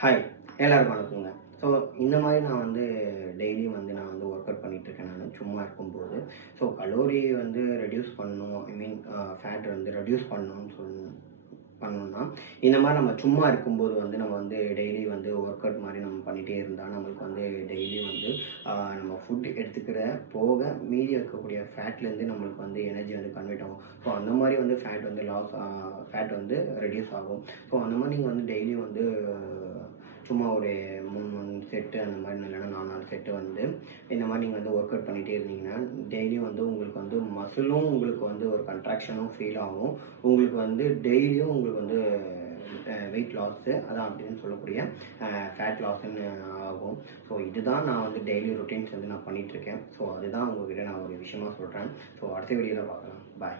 Hi, எல்லாருக்கும் வணக்கங்க. So இந்த மாதிரி நான் வந்து டெய்லியும் வந்து நான் வந்து ஒர்க் அவுட் பண்ணிகிட்ருக்கேன் நான் சும்மா இருக்கும்போது. ஸோ கலோரி வந்து ரெடியூஸ் பண்ணணும், ஐ மீன் ஃபேட் வந்து ரெடியூஸ் பண்ணணும்னா, இந்த மாதிரி நம்ம சும்மா இருக்கும்போது வந்து நம்ம வந்து டெய்லி வந்து ஒர்க் அவுட் மாதிரி நம்ம பண்ணிகிட்டே இருந்தால் நம்மளுக்கு வந்து டெய்லியும் வந்து நம்ம ஃபுட் எடுத்துக்கிற போக மீதி இருக்கக்கூடிய ஃபேட்லேருந்து நம்மளுக்கு வந்து எனர்ஜி வந்து கன்வெர்ட் ஆகும். ஸோ அந்த மாதிரி வந்து ஃபேட் வந்து ரெடியூஸ் ஆகும். ஸோ அந்த மாதிரி நீங்கள் வந்து டெய்லியும் வந்து சும்மா ஒரு 3 செட்டு அந்த மாதிரி இல்லைன்னா 4 செட்டு வந்து இந்த மாதிரி நீங்கள் வந்து ஒர்க் அவுட் பண்ணிகிட்டே இருந்தீங்கன்னா டெய்லியும் வந்து உங்களுக்கு வந்து மசிலும் உங்களுக்கு வந்து ஒரு கன்ட்ராக்ஷனும் ஃபீல் ஆகும். உங்களுக்கு வந்து டெய்லியும் உங்களுக்கு வந்து வெயிட் லாஸு அதான் அப்படின்னு சொல்லக்கூடிய ஃபேட் லாஸ்ன்னு ஆகும். ஸோ இதுதான் நான் வந்து டெய்லி ரொட்டீன்ஸ் வந்து நான் பண்ணிகிட்ருக்கேன். ஸோ அதுதான் உங்கள்கிட்ட நான் ஒரு விஷயமா சொல்கிறேன். ஸோ அடுத்த வீடியோவில் பார்க்கலாம். பாய்.